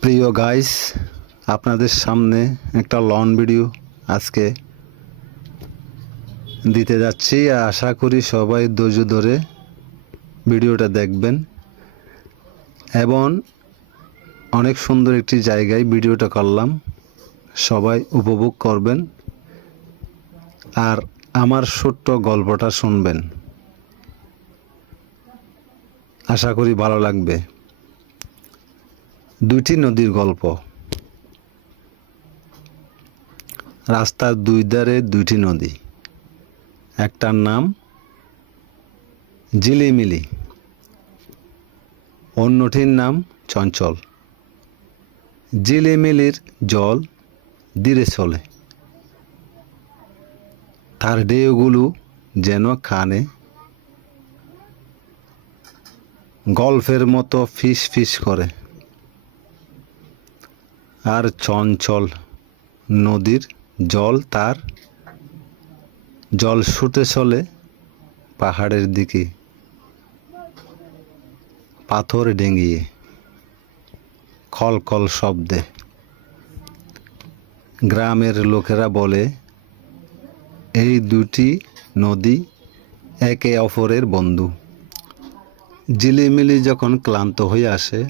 প্রিয় গাইস আপনাদের সামনে একটা লন ভিডিও আজকে দিতে যাচ্ছি। আশা করি সবাই ধৈর্য ধরে ভিডিওটা দেখবেন। এবং অনেক সুন্দর একটি জায়গায় ভিডিওটা করলাম। সবাই উপভোগ করবেন। আর আমার ছোট্ট গল্পটা শুনবেন। আশা করি ভালো লাগবে। দুইটি নদীর গল্প। রাস্তার দুই ধারে দুইটি নদী। একটার নাম জিলিমিলি, অন্যটির নাম চঞ্চল। জিলিমিলির জল ধীরে চলে। তার ঢেউগুলো যেন কানে গল্পের মতো ফিস ফিস করে। আর চঞ্চল নদীর জল তার জল ছুটে চলে পাহাড়ের দিকে, পাথর ডেঙ্গিয়ে খল খল শব্দে। গ্রামের লোকেরা বলে, এই দুটি নদী একে অপরের বন্ধু। ঝিলিমিলি যখন ক্লান্ত হয়ে আসে,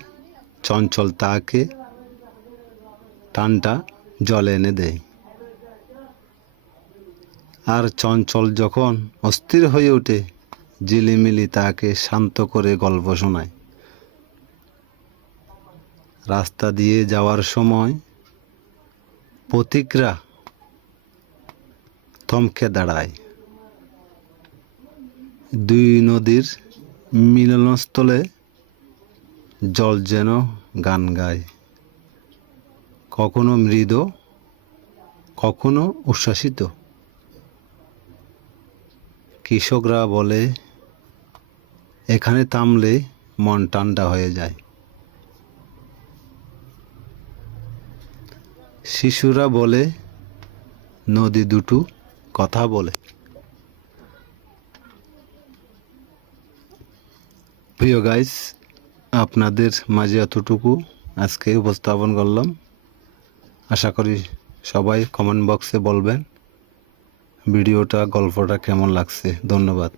চঞ্চল তাকে টানটা জলে এনে দেয়। আর চঞ্চল যখন অস্থির হয়ে ওঠে, ঝিলিমিলি তাকে শান্ত করে গল্প শোনায়। রাস্তা দিয়ে যাওয়ার সময় পথিকরা থমকে দাঁড়ায়। দুই নদীর মিলনস্থলে জল যেন গান গায়। কখনো মৃদ, কখনো উচ্ছ্বাসিত। কৃষকরা বলে, এখানে থামলে মন ঠান্ডা হয়ে যায়। শিশুরা বলে, নদী দুটো কথা বলে। প্রিয় গাইস, আপনাদের মাঝে এতটুকু আজকে উপস্থাপন করলাম। আশা করি সবাই কমেন্ট বক্সে বলবেন। ভিডিওটা গল্পটা কেমন লাগছে? ধন্যবাদ।